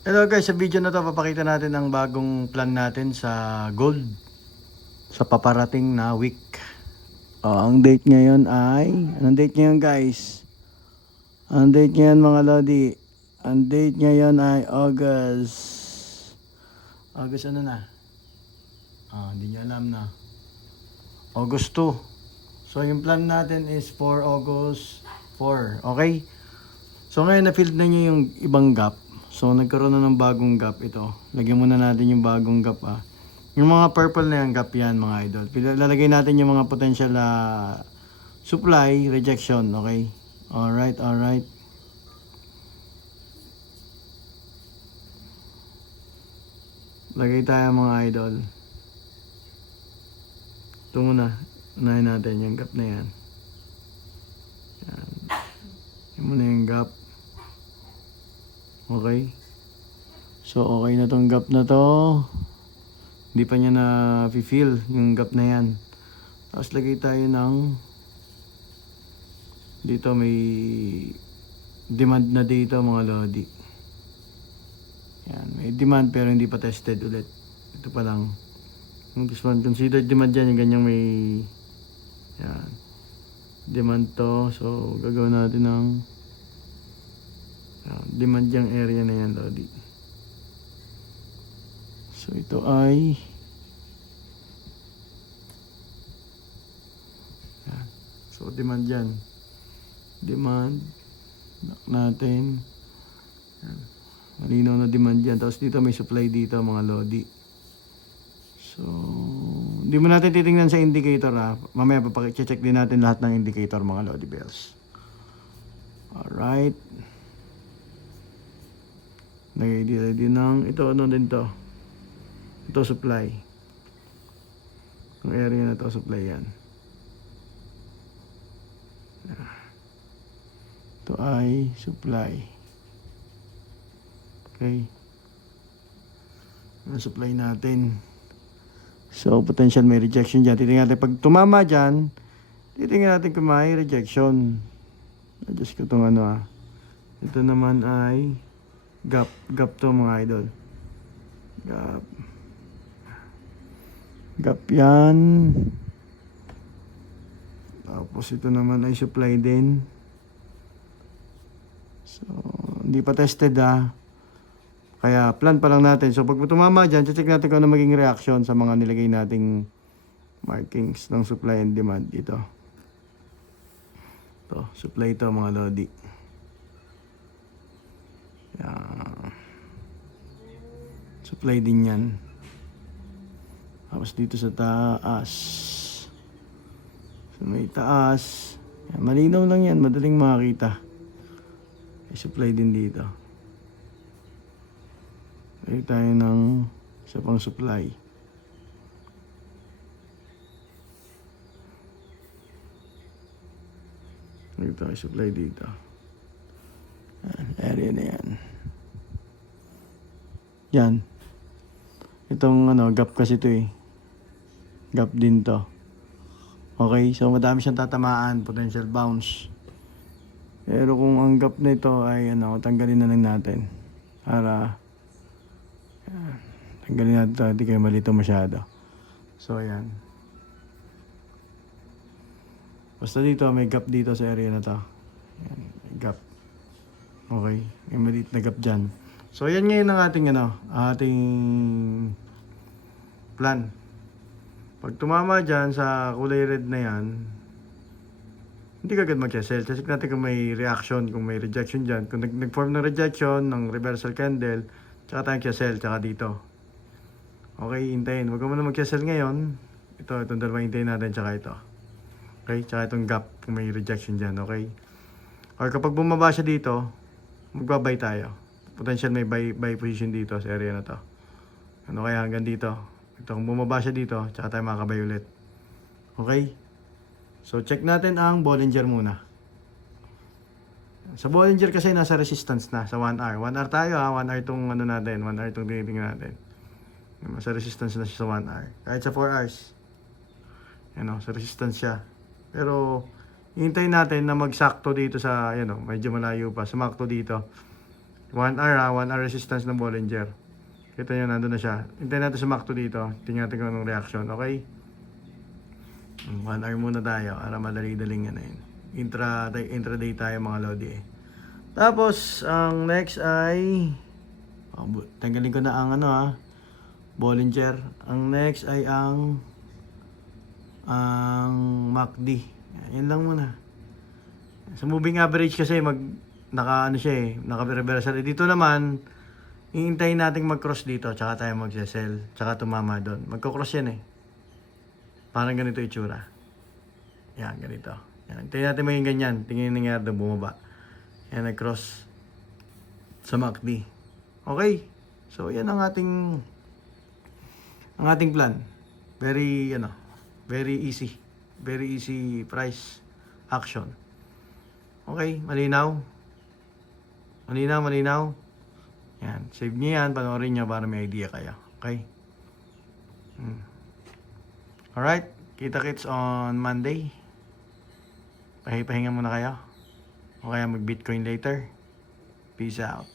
Hello guys, sa video na to papakita natin ang bagong plan natin sa gold sa paparating na week. Ang date ngayon ay anong date ngayon guys? Ang date ngayon mga lodi. Ang date ngayon ay August. August ano na? Hindi nyo alam na. August 2. So yung plan natin is for August 4. Okay? So ngayon na-filled na nyo yung ibang gap. So nagkaroon na ng bagong gap ito. Lagyan muna natin yung bagong gap Yung mga purple na yung gap yan mga idol. Lalagay natin yung mga potential supply rejection. Okay? Alright, alright. Lagay tayo mga idol. Ito muna. Unahin natin yung gap na yan. Yan. Yan muna yung gap. Okay. So okay na tong gap na to. Hindi pa niya na feel yung gap na yan. Tapos lagay tayo ng dito may demand na dito mga lodi. Yan, may demand pero hindi pa tested ulit. Ito pa lang. Yung this one, considered demand yan. Yung ganyang may yan. Demand to. So gagawin natin ng yan, demand yung area na yan lodi. So ito ay yan. So demand yan. Demand natin. Yan. Malinaw na demand yan. Tapos dito may supply dito mga lodi. So hindi mo natin titingnan sa indicator mamaya check din natin lahat ng indicator mga lodi bells. Alright. Lagay din ng ito ano din to. Ito supply. Yung area na to supply yan. Ito ay supply. Okay. Ang supply natin. So potential may rejection dyan. Titingnan natin pag tumama dyan. Titingnan natin kung may rejection. Adjust ko itong Ito naman ay gap. Gap to mga idol. Gap. Gap yan. Tapos ito naman ay supply din. So, hindi pa tested Kaya plan pa lang natin. So, pag tumama dyan, check natin kung ano maging reaction sa mga nilagay nating markings ng supply and demand dito. Ito, supply ito mga lodi. Yan. Supply din yan. Tapos dito sa taas. So may taas. Yan, malinaw lang yan. Madaling makakita. May supply din dito. Lagay tayo ng isa pang supply. Lagay tayo supply dito. Yan, area na yan. Yan. Itong gap kasi ito Gap din to. Okay, so madami siyang tatamaan, potential bounce. Pero kung ang gap na ito ay tanggalin na lang natin. Para tanggalin natin ito, hindi kayo malito masyado. So ayan. Basta dito may gap dito sa area na to. Ayan, may gap. Okay, may maliit na gap dyan. So ayan ngayon ang ating plan. Pag tumama dyan sa kulay red na yan, hindi ka agad mag-sell. Check natin kung may reaction, kung may rejection dyan. Kung nag-form ng rejection, ng reversal candle, tsaka tayo sell, tsaka dito. Okay, hintayin. Huwag ka muna mag-sell ngayon. Itong dalawa hintayin natin, tsaka ito. Okay, tsaka itong gap, kung may rejection dyan, okay? Or kapag bumaba siya dito, magbabay tayo. Potential may buy position dito sa area na to. Ano kaya hanggang dito? Ito, kung bumaba siya dito, tsaka tayo makakabay ulit. Okay? So, check natin ang Bollinger muna. Sa Bollinger kasi nasa resistance na sa 1 hour. 1 hour tayo 1 hour itong natin. 1 hour itong tinitingnan natin. Nasa resistance na siya sa 1 hour. Kahit sa 4 hours. Sa resistance siya. Pero, hintayin natin na magsakto dito sa, medyo malayo pa. Sumakto dito. 1 hour ha, 1 hour resistance ng Bollinger. Kita nyo, nandun na siya. Hintayin natin sa Mach 2 dito. Tingnan natin kung anong reaction, okay? 1 hour muna tayo para madali-daling yan eh. Intraday tayo mga lodi eh. Tapos, ang next ay tanggalin ko na ang Bollinger. Ang next ay ang MACD. Yan lang muna. Sa moving average kasi naka reversal. Dito naman, hihintayin nating mag-cross dito, tsaka tayo mag-sell, tsaka tumama doon. Magko-cross yan eh. Parang ganito itsura. Yan, ganito. Yan. Hintayin natin maging ganyan. Tingnan yung nangyari doon, bumaba. Yan, nag-cross sa MACD. Okay. So, yan ang ating plan. Very easy. Very easy price action. Okay, malinaw. Malinaw. Yan, save niyo yan, panoorin niyo para may idea kayo. Okay? Alright, kita-kits on Monday. Pahinga muna kayo. O kaya mag-Bitcoin later. Peace out.